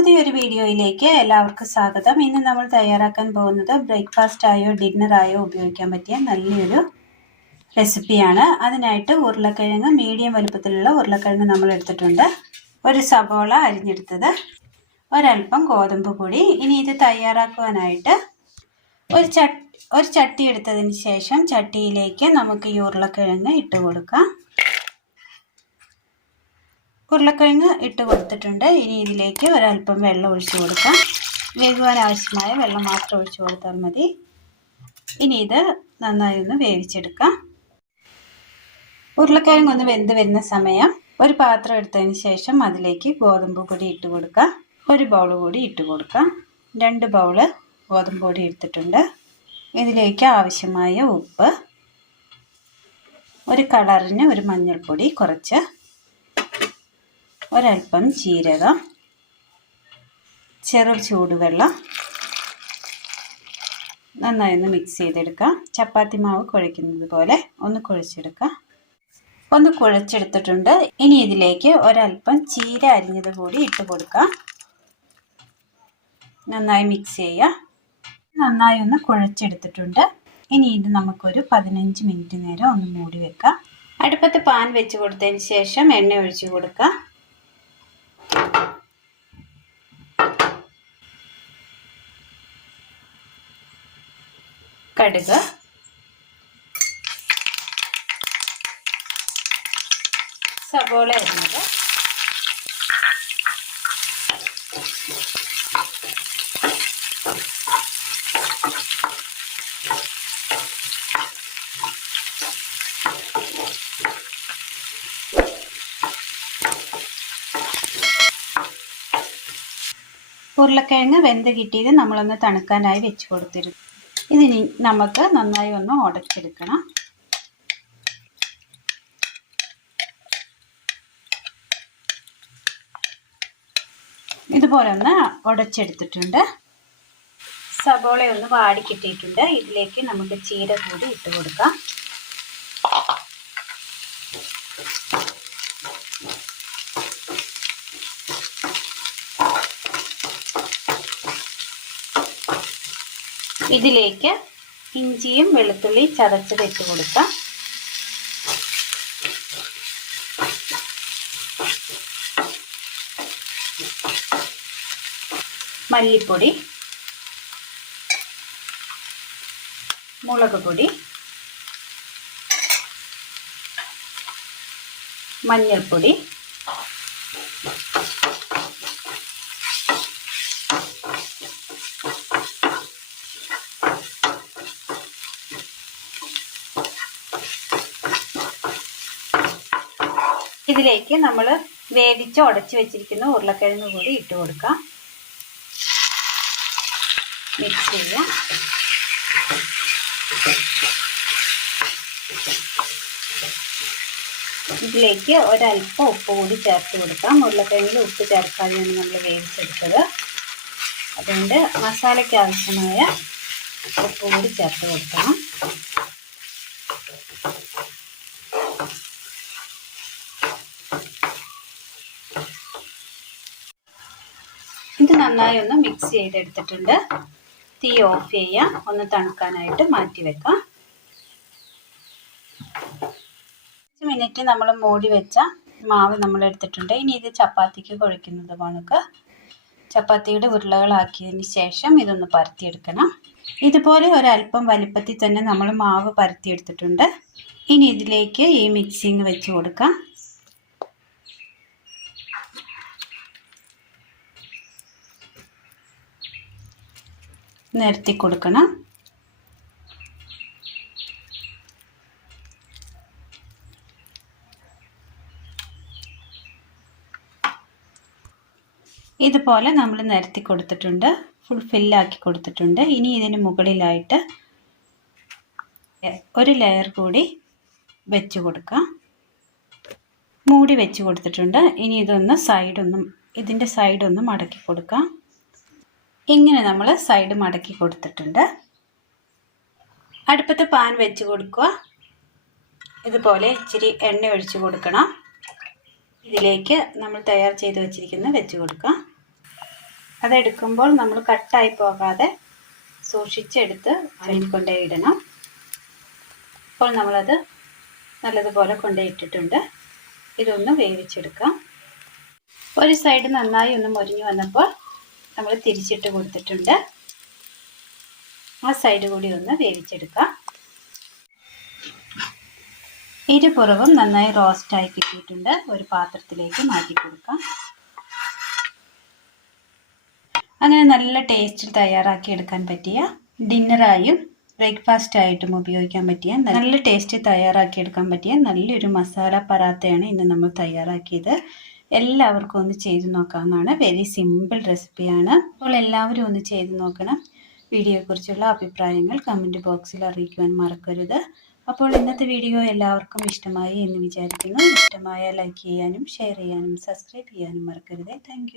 പുതിയൊരു വീഡിയോയിലേക്ക് എല്ലാവർക്കും സ്വാഗതം. ഇന്ന് നമ്മൾ തയ്യാറാക്കാൻ പോകുന്നത് ബ്രേക്ക്ഫാസ്റ്റ് ആയോ ഡിന്നർ ആയോ ഉപയോഗിക്കാൻ പറ്റിയ നല്ലൊരു റെസിപ്പിയാണ്. അതിനായിട്ട് ഉരുളക്കിഴങ്ങ്, മീഡിയം വലുപ്പത്തിലുള്ള ഉരുളക്കിഴങ്ങ് നമ്മൾ എടുത്തിട്ടുണ്ട്. ഒരു സവോള അരിഞ്ഞെടുത്തത്, ഒരൽപ്പം ഗോതമ്പ് പൊടി. ഇനി ഇത് തയ്യാറാക്കുവാനായിട്ട് ഒരു ചട്ടി എടുത്തതിന് ശേഷം ചട്ടിയിലേക്ക് നമുക്ക് ഈ ഉരുളക്കിഴങ്ങ് ഇട്ട് കൊടുക്കാം. ഉരുളക്കിഴങ്ങ് ഇട്ട് കൊടുത്തിട്ടുണ്ട്. ഇനി ഇതിലേക്ക് ഒരൽപ്പം വെള്ളം ഒഴിച്ചു കൊടുക്കാം. വേകുവാൻ ആവശ്യമായ വെള്ളം മാത്രം ഒഴിച്ചു കൊടുത്താൽ മതി. ഇനി ഇത് നന്നായി ഒന്ന് വേവിച്ചെടുക്കാം. ഉരുളക്കിഴങ്ങ് ഒന്ന് വെന്ത് വരുന്ന സമയം ഒരു പാത്രം എടുത്തതിന് ശേഷം അതിലേക്ക് ഗോതമ്പ് പൊടി ഇട്ട് കൊടുക്കാം. ഒരു ബൗൾ കൂടി ഇട്ട് കൊടുക്കാം. 2 ബൗള് ഗോതമ്പ് പൊടി എടുത്തിട്ടുണ്ട്. ഇതിലേക്ക് ആവശ്യമായ ഉപ്പ്, ഒരു കളറിന് ഒരു മഞ്ഞൾപ്പൊടി കുറച്ച്, ഒരൽപ്പം ജീരകം, ചെറു ചൂടുവെള്ളം, നന്നായി ഒന്ന് മിക്സ് ചെയ്തെടുക്കാം. ചപ്പാത്തി മാവ് കുഴയ്ക്കുന്നത് പോലെ ഒന്ന് കുഴച്ചെടുക്കാം. ഒന്ന് കുഴച്ചെടുത്തിട്ടുണ്ട്. ഇനി ഇതിലേക്ക് ഒരൽപ്പം ചീര അരിഞ്ഞത് കൂടി ഇട്ട് കൊടുക്കാം. നന്നായി മിക്സ് ചെയ്യുക. നന്നായി ഒന്ന് കുഴച്ചെടുത്തിട്ടുണ്ട്. ഇനി ഇത് നമുക്കൊരു 15 മിനിറ്റ് നേരം ഒന്ന് മൂടി വെക്കാം. അടുപ്പത്ത് പാൻ വെച്ച് കൊടുത്തതിന് ശേഷം എണ്ണ ഒഴിച്ചു കൊടുക്കാം. കടുക്, സവോള അരിഞ്ഞത്, ഉരുളക്കിഴങ്ങ് വെന്ത് കിട്ടിയത് നമ്മളൊന്ന് തണുക്കാനായി വെച്ച് കൊടുത്തിരുന്നു. ഇതിനി നമുക്ക് നന്നായി ഒന്ന് ഉടച്ചെടുക്കണം. ഇതുപോലെ ഒന്ന് ഉടച്ചെടുത്തിട്ടുണ്ട്. സവോള ഒന്ന് വാടി കിട്ടിയിട്ടുണ്ട്. ഇതിലേക്ക് നമുക്ക് ചീര കൂടി ഇട്ട് കൊടുക്കാം. ഇതിലേക്ക് ഇഞ്ചിയും വെളുത്തുള്ളി ചതച്ചത് ഇട്ട് കൊടുക്കാം. മല്ലിപ്പൊടി, മുളക് പൊടി, മഞ്ഞൾപ്പൊടി, ഇതിലേക്ക് നമ്മൾ വേവിച്ച് ഉടച്ചു വെച്ചിരിക്കുന്ന ഉരുളക്കിഴങ്ങ് കൂടി ഇട്ട് കൊടുക്കാം. മിക്സ് ചെയ്യാം. ഇതിലേക്ക് ഒരൽപ്പം ഉപ്പ് കൂടി ചേർത്ത് കൊടുക്കാം. ഉരുളക്കിഴങ്ങിൽ ഉപ്പ് ചേർക്കാതെയാണ് നമ്മൾ വേവിച്ചെടുത്തത്. അതുകൊണ്ട് മസാലയ്ക്ക് ആവശ്യമായ ഉപ്പ് കൂടി ചേർത്ത് കൊടുക്കണം. ഇത് നന്നായി ഒന്ന് മിക്സ് ചെയ്തെടുത്തിട്ടുണ്ട്. തീ ഓഫ് ചെയ്യാം. ഒന്ന് തണുക്കാനായിട്ട് മാറ്റി വെക്കാം. 5 മിനിറ്റ് നമ്മൾ മൂടി വെച്ച മാവ് നമ്മൾ എടുത്തിട്ടുണ്ട്. ഇനി ഇത് ചപ്പാത്തിക്ക് കുഴയ്ക്കുന്നത് കണക്ക് ചപ്പാത്തിയുടെ ഉരുളകളാക്കിയതിന് ശേഷം ഇതൊന്ന് പരത്തിയെടുക്കണം. ഇതുപോലെ ഒരൽപ്പം വലിപ്പത്തിൽ തന്നെ നമ്മൾ മാവ് പരത്തിയെടുത്തിട്ടുണ്ട്. ഇനി ഇതിലേക്ക് ഈ മിക്സിങ് വെച്ച് കൊടുക്കാം. നിരത്തി കൊടുക്കണം. ഇതുപോലെ നമ്മൾ നിരത്തി കൊടുത്തിട്ടുണ്ട്. ഫുൾ ഫില്ലാക്കി കൊടുത്തിട്ടുണ്ട്. ഇനി ഇതിന് മുകളിലായിട്ട് ഒരു ലെയർ കൂടി വെച്ച് കൊടുക്കാം. മൂടി വെച്ച് കൊടുത്തിട്ടുണ്ട്. ഇനി ഇതിൻ്റെ സൈഡൊന്ന് മടക്കി കൊടുക്കാം. ഇങ്ങനെ നമ്മൾ സൈഡ് മടക്കി കൊടുത്തിട്ടുണ്ട്. അടുപ്പത്ത് പാൻ വെച്ച് കൊടുക്കുക. ഇതുപോലെ ഇച്ചിരി എണ്ണ ഒഴിച്ച് കൊടുക്കണം. ഇതിലേക്ക് നമ്മൾ തയ്യാർ ചെയ്ത് വെച്ചിരിക്കുന്ന വെച്ച് കൊടുക്കാം. അതെടുക്കുമ്പോൾ നമ്മൾ കട്ടായി പോകാതെ സൂക്ഷിച്ചെടുത്ത് അതിൽ കൊണ്ടേ ഇടണം. അപ്പോൾ നമ്മളത് നല്ലതുപോലെ കൊണ്ടുപോയിട്ടിട്ടുണ്ട്. ഇതൊന്ന് വേവിച്ചെടുക്കാം. ഒരു സൈഡ് നന്നായി ഒന്ന് മൊരിഞ്ഞു വന്നപ്പോൾ നമ്മൾ തിരിച്ചിട്ട് കൊടുത്തിട്ടുണ്ട്. ആ സൈഡ് കൂടി ഒന്ന് വേവിച്ചെടുക്കാം. ഇരുപുറവും നന്നായി റോസ്റ്റായി കിട്ടിയിട്ടുണ്ട്. ഒരു പാത്രത്തിലേക്ക് മാറ്റി കൊടുക്കാം. അങ്ങനെ നല്ല ടേസ്റ്റിൽ തയ്യാറാക്കി എടുക്കാൻ പറ്റിയ ഡിന്നറായും ബ്രേക്ക്ഫാസ്റ്റ് ആയിട്ടും ഉപയോഗിക്കാൻ പറ്റിയ നല്ല ടേസ്റ്റിൽ തയ്യാറാക്കി എടുക്കാൻ പറ്റിയ നല്ലൊരു മസാല പറാത്തയാണ് ഇന്ന് നമ്മൾ തയ്യാറാക്കിയത്. എല്ലാവർക്കും ഒന്ന് ചെയ്ത് നോക്കാവുന്നതാണ്. വെരി സിമ്പിൾ റെസിപ്പിയാണ്. അപ്പോൾ എല്ലാവരും ഒന്ന് ചെയ്ത് നോക്കണം. വീഡിയോയെക്കുറിച്ചുള്ള അഭിപ്രായങ്ങൾ കമൻറ്റ് ബോക്സിൽ അറിയിക്കുവാൻ മറക്കരുത്. അപ്പോൾ ഇന്നത്തെ വീഡിയോ എല്ലാവർക്കും ഇഷ്ടമായി എന്ന് വിചാരിക്കുന്നു. ഇഷ്ടമായ ലൈക്ക് ചെയ്യാനും ഷെയർ ചെയ്യാനും സബ്സ്ക്രൈബ് ചെയ്യാനും മറക്കരുത്. താങ്ക്